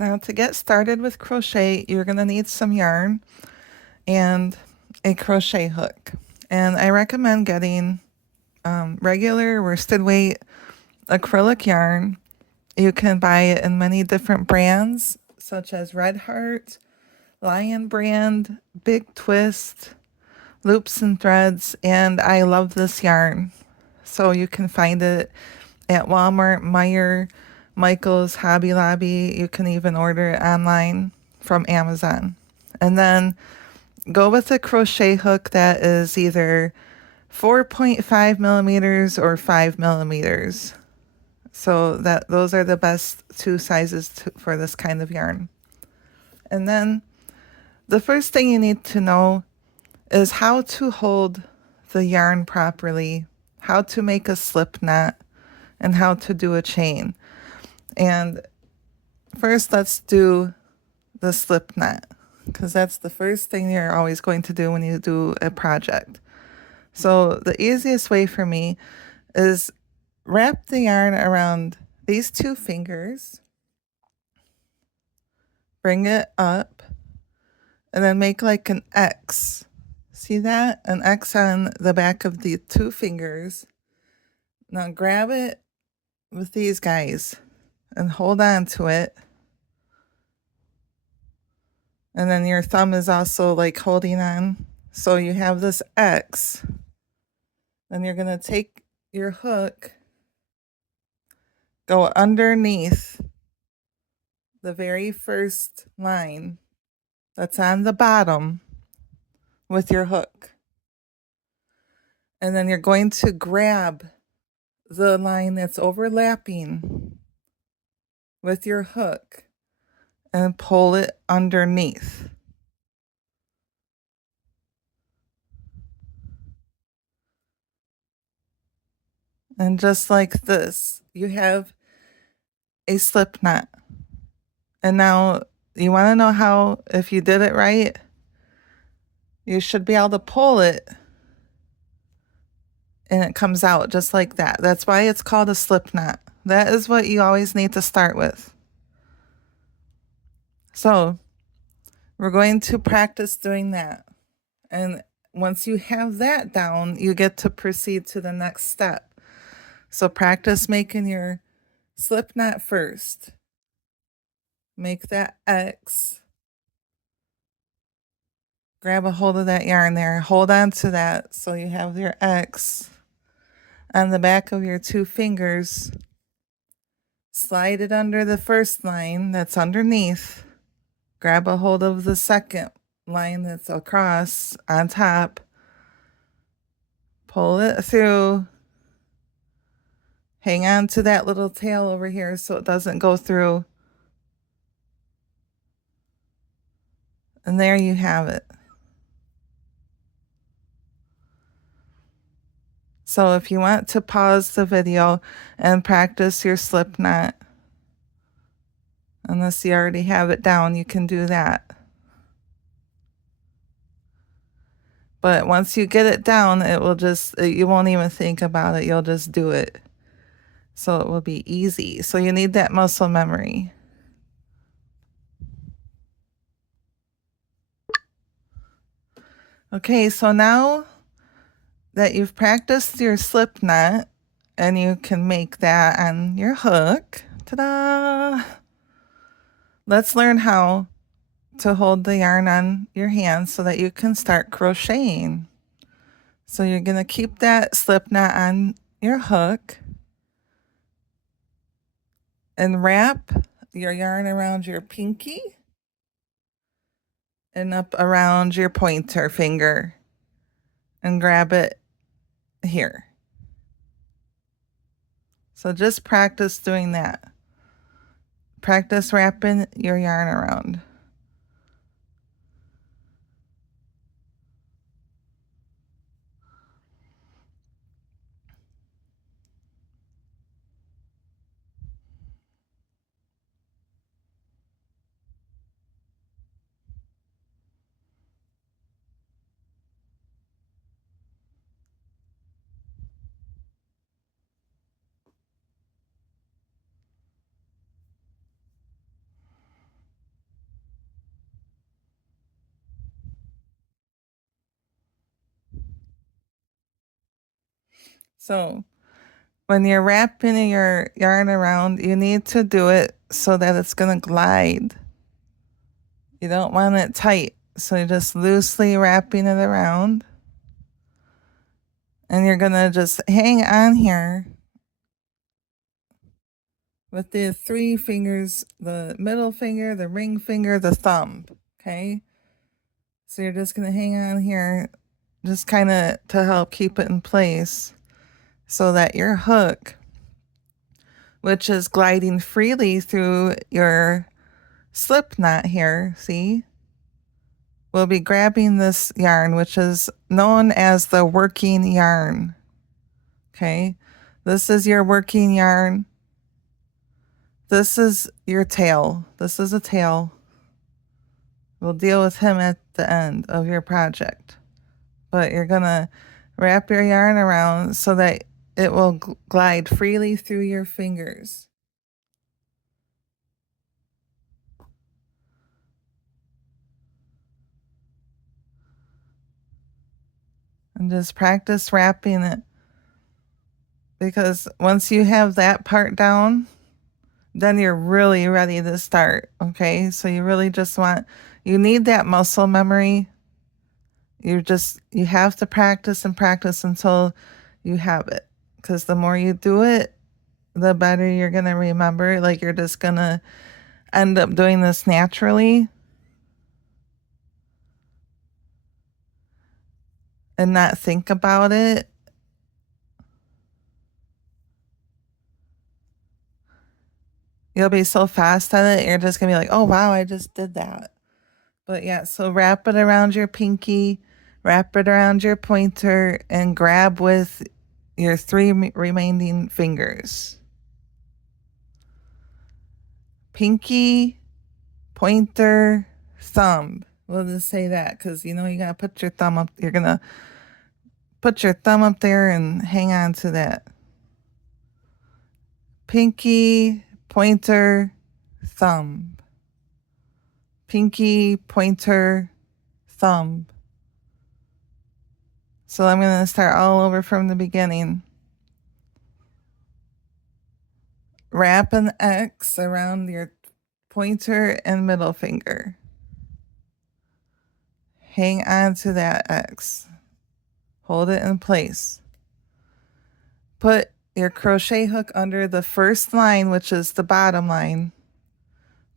Now to get started with crochet, you're going to need some yarn and a crochet hook. And I recommend getting regular worsted weight acrylic yarn. You can buy it in many different brands, such as Red Heart, Lion Brand, Big Twist, Loops and Threads, and I love this yarn. So you can find it at Walmart, Meijer, Michael's, Hobby Lobby. You can even order it online from Amazon. And then go with a crochet hook that is either 4.5 millimeters or 5 millimeters. So that those are the best two sizes for this kind of yarn. And then the first thing you need to know is how to hold the yarn properly, how to make a slip knot, and how to do a chain. And first, let's do the slip knot, because that's the first thing you're always going to do when you do a project. So the easiest way for me is wrap the yarn around these two fingers, bring it up, and then make like an X. See that? An X on the back of the two fingers. Now grab it with these guys and hold on to it. And then your thumb is also like holding on. So you have this X. Then you're going to take your hook, go underneath the very first line that's on the bottom with your hook. And then you're going to grab the line that's overlapping with your hook and pull it underneath. And just like this, you have a slip knot. And now you want to know how, if you did it right, you should be able to pull it and it comes out just like that. That's why it's called a slip knot. That is what you always need to start with. So we're going to practice doing that. And once you have that down, you get to proceed to the next step. So practice making your slip knot first. Make that X. Grab a hold of that yarn there. Hold on to that so you have your X on the back of your two fingers. Slide it under the first line that's underneath. Grab a hold of the second line that's across on top. Pull it through. Hang on to that little tail over here so it doesn't go through. And there you have it. So if you want to pause the video and practice your slip knot, unless you already have it down, you can do that. But once you get it down, it will just, you won't even think about it. You'll just do it. So it will be easy. So you need that muscle memory. Okay, so now that you've practiced your slip knot and you can make that on your hook, ta-da! Let's learn how to hold the yarn on your hand so that you can start crocheting. So you're going to keep that slip knot on your hook and wrap your yarn around your pinky and up around your pointer finger and grab it here. So just practice doing that. Practice wrapping your yarn around. So when you're wrapping your yarn around, you need to do it so that it's going to glide. You don't want it tight. So you're just loosely wrapping it around. And you're going to just hang on here with the 3 fingers, the middle finger, the ring finger, the thumb. Okay. So you're just going to hang on here, just kind of to help keep it in place so that your hook, which is gliding freely through your slip knot here, see, will be grabbing this yarn, which is known as the working yarn. Okay. This is your working yarn. This is your tail. This is a tail. We'll deal with him at the end of your project. But you're going to wrap your yarn around so that it will glide freely through your fingers. And just practice wrapping it. Because once you have that part down, then you're really ready to start. Okay. So you really just you need that muscle memory. You have to practice and practice until you have it. Because the more you do it, the better you're going to remember. Like you're just going to end up doing this naturally and not think about it. You'll be so fast at it, you're just going to be like, oh, wow, I just did that. But yeah, so wrap it around your pinky, wrap it around your pointer, and grab with your 3 remaining fingers. Pinky, pointer, thumb. We'll just say that because you got to put your thumb up. You're going to put your thumb up there and hang on to that. Pinky, pointer, thumb. Pinky, pointer, thumb. So I'm going to start all over from the beginning. Wrap an X around your pointer and middle finger. Hang on to that X. Hold it in place. Put your crochet hook under the first line, which is the bottom line.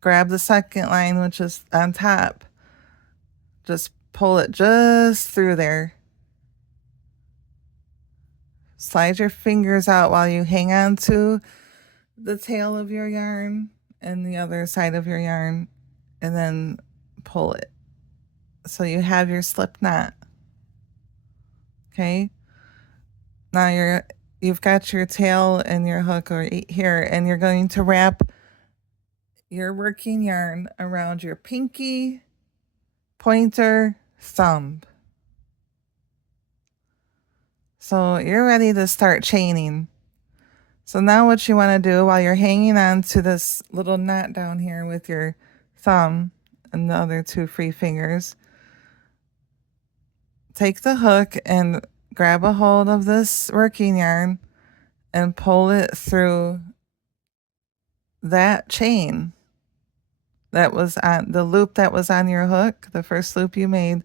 Grab the second line, which is on top. Just pull it just through there. Slide your fingers out while you hang on to the tail of your yarn and the other side of your yarn, and then pull it. So you have your slip knot. Okay. Now you've got your tail and your hook here, and you're going to wrap your working yarn around your pinky, pointer, thumb. So you're ready to start chaining. So now what you want to do while you're hanging on to this little knot down here with your thumb and the other 2 free fingers, take the hook and grab a hold of this working yarn and pull it through that chain that was on the loop that was on your hook, the first loop you made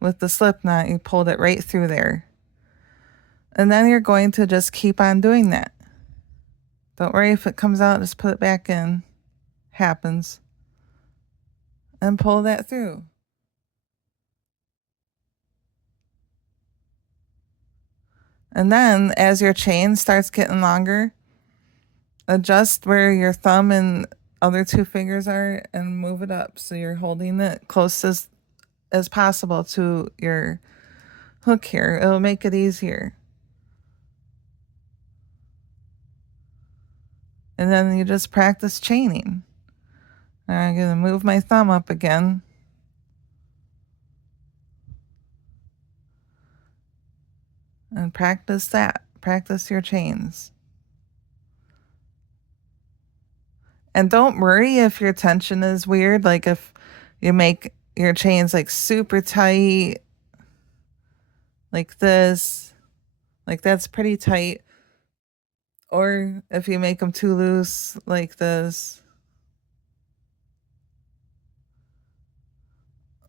with the slip knot. You pulled it right through there. And then you're going to just keep on doing that. Don't worry if it comes out, just put it back in. Happens. And pull that through. And then as your chain starts getting longer, adjust where your thumb and other 2 fingers are and move it up so you're holding it close as possible to your hook here. It'll make it easier. And then you just practice chaining. I'm going to move my thumb up again. And practice that. Practice your chains. And don't worry if your tension is weird. Like if you make your chains like super tight, like this, Like that's pretty tight. Or if you make them too loose like this,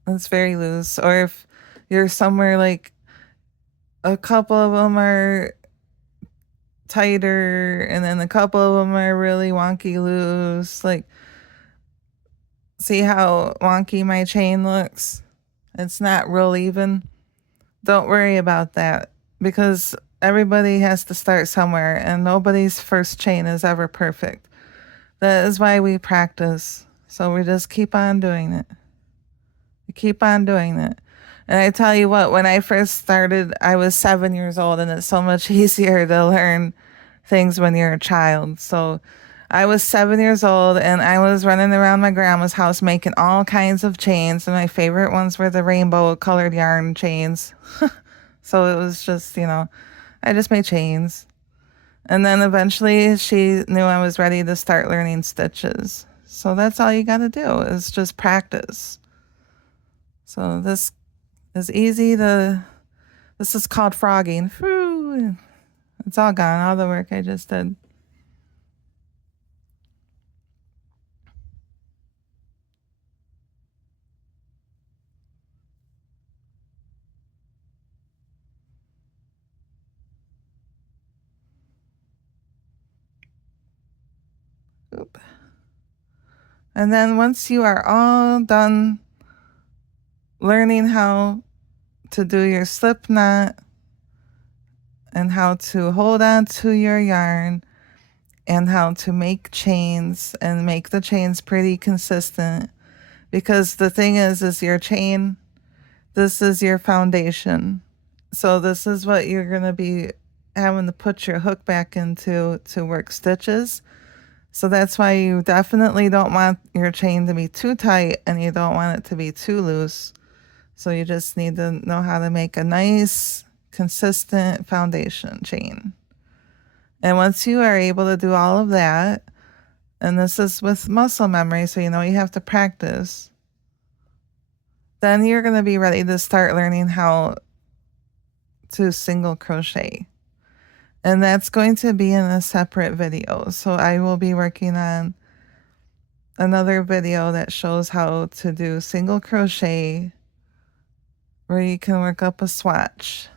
it's very loose. Or if you're somewhere like a couple of them are tighter and then a couple of them are really wonky loose. Like, see how wonky my chain looks? It's not real even. Don't worry about that because everybody has to start somewhere and nobody's first chain is ever perfect. That is why we practice. So we just keep on doing it. We keep on doing it. And I tell you what, when I first started, I was 7 years old, and it's so much easier to learn things when you're a child. So I was 7 years old, and I was running around my grandma's house making all kinds of chains. And my favorite ones were the rainbow colored yarn chains. So it was just, I just made chains. And then eventually she knew I was ready to start learning stitches. So that's all you got to do is just practice. So this is easy to, this is called frogging. Whew. It's all gone, all the work I just did. Oop. And then once you are all done learning how to do your slip knot and how to hold on to your yarn and how to make chains and make the chains pretty consistent, because the thing is your chain, this is your foundation. So this is what you're going to be having to put your hook back into to work stitches. So that's why you definitely don't want your chain to be too tight and you don't want it to be too loose. So you just need to know how to make a nice, consistent foundation chain. And once you are able to do all of that, and this is with muscle memory, so you have to practice, then you're going to be ready to start learning how to single crochet. And that's going to be in a separate video. So I will be working on another video that shows how to do single crochet where you can work up a swatch.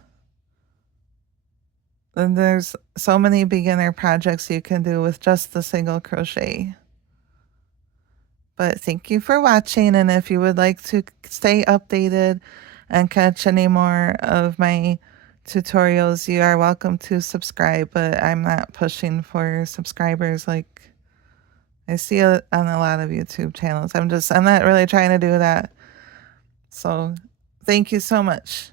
And there's so many beginner projects you can do with just the single crochet. But thank you for watching, and if you would like to stay updated and catch any more of my tutorials, you are welcome to subscribe, but I'm not pushing for subscribers like I see on a lot of YouTube channels. I'm not really trying to do that. So thank you so much.